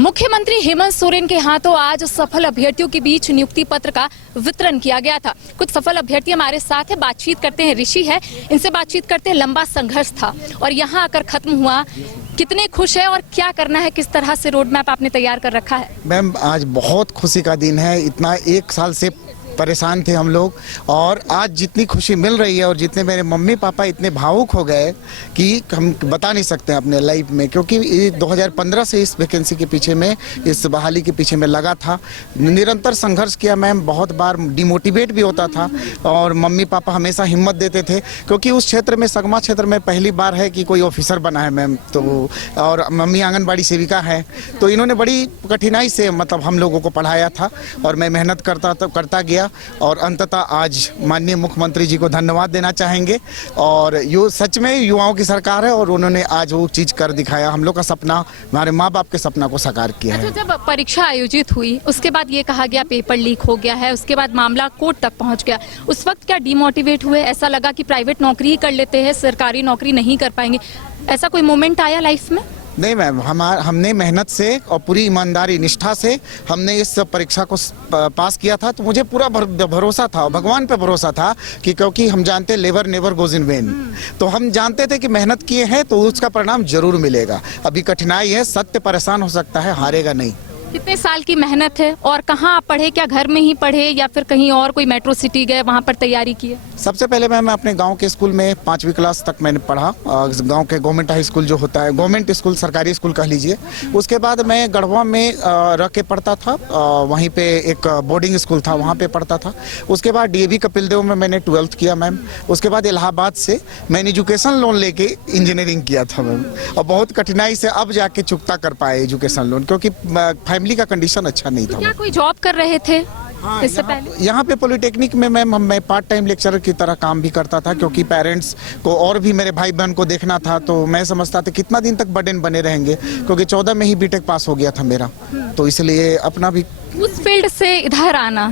मुख्यमंत्री हेमंत सोरेन के हाथों आज सफल अभ्यर्थियों के बीच नियुक्ति पत्र का वितरण किया गया था। कुछ सफल अभ्यर्थी हमारे साथ है, बातचीत करते हैं। ऋषि है, इनसे बातचीत करते हैं। लंबा संघर्ष था और यहाँ आकर खत्म हुआ। कितने खुश है और क्या करना है, किस तरह से रोड मैप आपने तैयार कर रखा है? मैम, आज बहुत खुशी का दिन है। इतना 1 साल से परेशान थे हम लोग और आज जितनी खुशी मिल रही है और जितने मेरे मम्मी पापा इतने भावुक हो गए कि हम बता नहीं सकते अपने लाइफ में, क्योंकि 2015 से इस वैकेंसी के पीछे में, इस बहाली के पीछे में लगा था। निरंतर संघर्ष किया मैम, बहुत बार डिमोटिवेट भी होता था और मम्मी पापा हमेशा हिम्मत देते थे, क्योंकि उस क्षेत्र में, सगमा क्षेत्र में पहली बार है कि कोई ऑफिसर बना है मैम। तो और मम्मी आंगनबाड़ी सेविका है, तो इन्होंने बड़ी कठिनाई से मतलब हम लोगों को पढ़ाया था और मैं मेहनत करता गया और अंततः आज माननीय मुख्यमंत्री जी को धन्यवाद देना चाहेंगे। और यो सच में युवाओं की सरकार है और उन्होंने आज वो चीज कर दिखाया। हम लोग का सपना, हमारे माँ बाप के सपना को साकार किया है। जब परीक्षा आयोजित हुई उसके बाद ये कहा गया पेपर लीक हो गया है, उसके बाद मामला कोर्ट तक पहुंच गया, उस वक्त क्या डिमोटिवेट हुए? ऐसा लगा कि प्राइवेट नौकरी ही कर लेते हैं, सरकारी नौकरी नहीं कर पाएंगे, ऐसा कोई मोमेंट आया लाइफ में? नहीं मैम, हमने मेहनत से और पूरी ईमानदारी निष्ठा से हमने इस परीक्षा को पास किया था। तो मुझे पूरा भरोसा था, भगवान पे भरोसा था कि क्योंकि हम जानते labour never goes in when. तो हम जानते थे कि मेहनत किए हैं तो उसका परिणाम जरूर मिलेगा। अभी कठिनाई है, सत्य परेशान हो सकता है, हारेगा नहीं। कितने साल की मेहनत है और कहाँ आप पढ़े? क्या घर में ही पढ़े या फिर कहीं और कोई मेट्रो सिटी गए, वहाँ पर तैयारी की? सबसे पहले मैं अपने गांव के स्कूल में 5वीं क्लास तक मैंने पढ़ा। गांव के गवर्नमेंट हाई स्कूल जो होता है, गवर्नमेंट स्कूल, सरकारी स्कूल कह लीजिए। उसके बाद मैं गढ़वा में रह के पढ़ता था, वहीं पे एक बोर्डिंग स्कूल था, वहाँ पे पढ़ता था। उसके बाद DAV कपिल देव में मैंने 12th किया मैम। उसके बाद इलाहाबाद से मैंने एजुकेशन लोन लेके इंजीनियरिंग किया था मैम, और बहुत कठिनाई से अब जाके चुकता कर पाए एजुकेशन लोन, क्योंकि फैमिली का कंडीशन अच्छा नहीं था। क्या कोई जॉब कर रहे थे? हाँ, इससे पहले यहाँ पे पॉलिटेक्निक में मैं पार्ट टाइम लेक्चरर की तरह काम भी करता था, क्योंकि पेरेंट्स को और भी मेरे भाई बहन को देखना था। तो मैं समझता था कितना दिन तक बर्डन बने रहेंगे, क्योंकि 14 में ही बीटेक पास हो गया था मेरा, तो इसलिए अपना भी उस फील्ड से इधर आना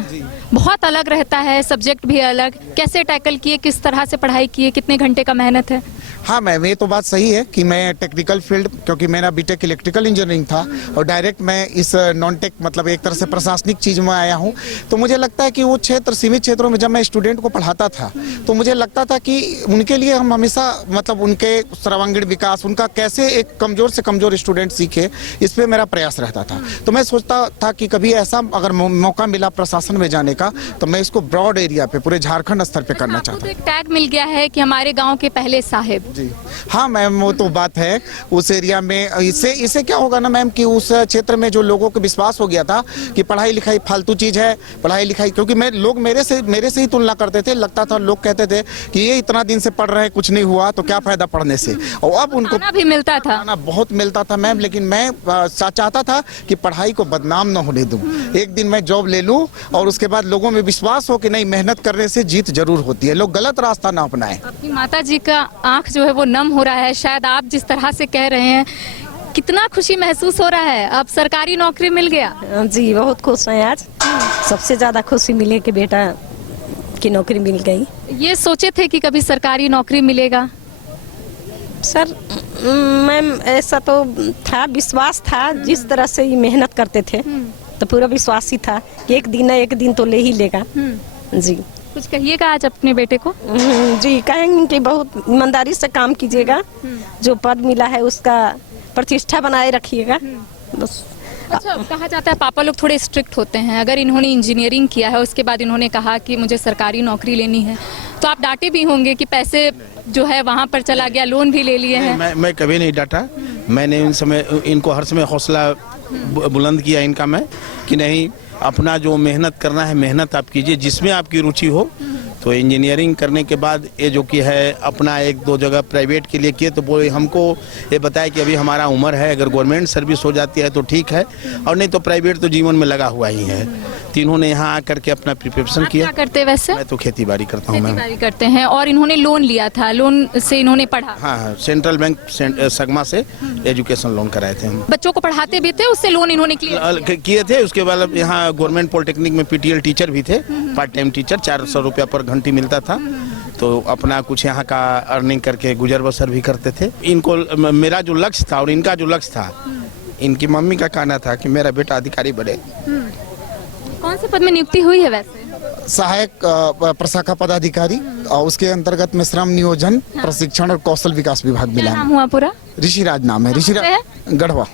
बहुत अलग रहता है, सब्जेक्ट भी अलग। कैसे टैकल किए, किस तरह से पढ़ाई किए, कितने घंटे का मेहनत है? हाँ मैम, ये तो बात सही है कि मैं टेक्निकल फील्ड, क्योंकि मेरा बीटेक इलेक्ट्रिकल इंजीनियरिंग था और डायरेक्ट मैं इस नॉन टेक मतलब एक तरह से प्रशासनिक चीज में आया हूँ। तो मुझे लगता है कि वो क्षेत्र, सीमित क्षेत्रों में जब मैं स्टूडेंट को पढ़ाता था तो मुझे लगता था कि उनके लिए हम हमेशा मतलब उनके सर्वांगीण विकास, उनका कैसे एक कमजोर से कमजोर स्टूडेंट सीखे, इस पर मेरा प्रयास रहता था। तो मैं सोचता था कि कभी ऐसा अगर मौका मिला प्रशासन में जाने का तो मैं इसको ब्रॉड एरिया पे, पूरे झारखंड स्तर पे करना चाहता हूँ। एक टैग मिल गया है कि हमारे गाँव के पहले साहिब। जी हाँ मैम, वो तो बात है। उस एरिया में इससे क्या होगा ना मैम, कि उस क्षेत्र में जो लोगों को विश्वास हो गया था कि पढ़ाई लिखाई फालतू चीज है, पढ़ाई लिखाई, क्योंकि लोग मेरे से ही तुलना करते थे। लगता था, लोग कहते थे कि ये इतना दिन से पढ़ रहे हैं, कुछ नहीं हुआ तो क्या फायदा पढ़ने से। और अब उनको भी मिलता था, खाना बहुत मिलता था मैम, लेकिन मैं चाहता था कि पढ़ाई को बदनाम न होने दूं। एक दिन मैं जॉब ले लूं और उसके बाद लोगों में विश्वास हो कि नहीं, मेहनत करने से जीत जरूर होती है, लोग गलत रास्ता ना अपनाएं। आपकी माता जी का आंख जो है वो नम हो रहा है, शायद आप जिस तरह से कह रहे हैं। कितना खुशी महसूस हो रहा है, अब सरकारी नौकरी मिल गया? जी बहुत खुश हैं आज। सबसे ज्यादा खुशी मिली कि बेटा की नौकरी मिल गई। ये सोचे थे कि कभी सरकारी नौकरी मिलेगा? सर मैम, ऐसा तो था, विश्वास था। जिस तरह से ये मेहनत करते थे तो पूरा विश्वास ही था कि एक दिन न एक दिन तो ले ही लेगा। जी कुछ कहिएगा आज अपने बेटे को? जी कहेंगे कि बहुत ईमानदारी से काम कीजिएगा, जो पद मिला है उसका प्रतिष्ठा बनाए रखिएगा बस। अच्छा, कहा जाता है पापा लोग थोड़े स्ट्रिक्ट होते हैं। अगर इन्होंने इंजीनियरिंग किया है, उसके बाद इन्होंने कहा कि मुझे सरकारी नौकरी लेनी है, तो आप डांटे भी होंगे कि पैसे जो है वहाँ पर चला गया, लोन भी ले लिए हैं? मैं कभी नहीं डांटा। मैंने इनको हर समय हौसला बुलंद किया इनका मैं, कि नहीं, अपना जो मेहनत करना है मेहनत आप कीजिए, जिसमें आपकी रुचि हो। तो इंजीनियरिंग करने के बाद ये जो कि है अपना 1-2 जगह प्राइवेट के लिए किए, तो वो हमको ये बताया कि अभी हमारा उम्र है, अगर गवर्नमेंट सर्विस हो जाती है तो ठीक है, और नहीं तो प्राइवेट तो जीवन में लगा हुआ ही है। तीनों ने यहाँ आकर के अपना प्रिपरेशन किया। क्या करते वैसे? मैं तो खेती बाड़ी करता हूँ मैम। खेती बाड़ी करते हैं, और इन्होंने लोन लिया था, लोन से इन्होंने पढ़ा? हाँ, सेंट्रल बैंक सगमा से एजुकेशन लोन कराए थे हम। बच्चों को पढ़ाते भी थे, उससे लोन इन्होंने किए थे। उसके बाद यहाँ गवर्नमेंट पॉलिटेक्निक में PTL टीचर भी थे, पार्ट टाइम टीचर, 400 रुपया पर घंटी मिलता था। तो अपना कुछ यहाँ का अर्निंग करके गुजर बसर भी करते थे। इनको, मेरा जो लक्ष्य था और इनका जो लक्ष्य था इनकी मम्मी का कहना था कि मेरा बेटा अधिकारी बने। कौन से पद में नियुक्ति हुई है वैसे? सहायक प्रशाखा पदाधिकारी और उसके अंतर्गत में श्रम नियोजन, प्रशिक्षण और कौशल विकास विभाग मिला क्या है। नाम हुआ पूरा? ऋषिराज नाम है, ऋषिराज गढ़वा।